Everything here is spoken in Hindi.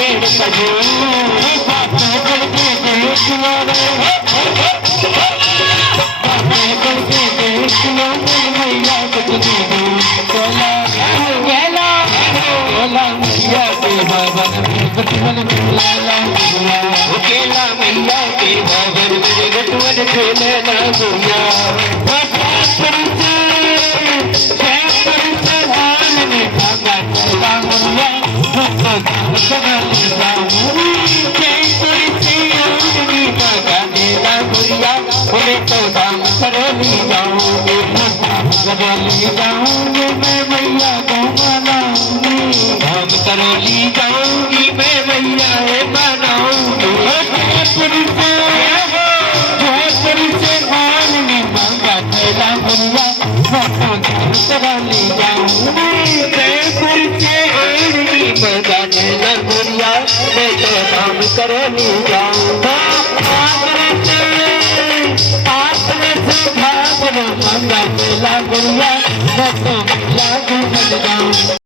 पेड़ खजूर बातें करके देख लो रे बातें करके देख लो मेरी मैया कितनी दूर बोला बोला बोला मैया के भवन में गटवन खेला केला मैया के भवन में गटवन खेला दुनिया तो दाम करली जाऊंगे मैं मैया को मनाऊंगी दाम करली जाऊंगी मैं मैया मनाऊंगी जयपुर से हाल में मांगा थैला मैया करली जाऊंगी जयपुर से हाल में मांगा थैला मैया मैं तो दाम करली जाऊंगा मंगा मेला गुड़िया मैं तो मिला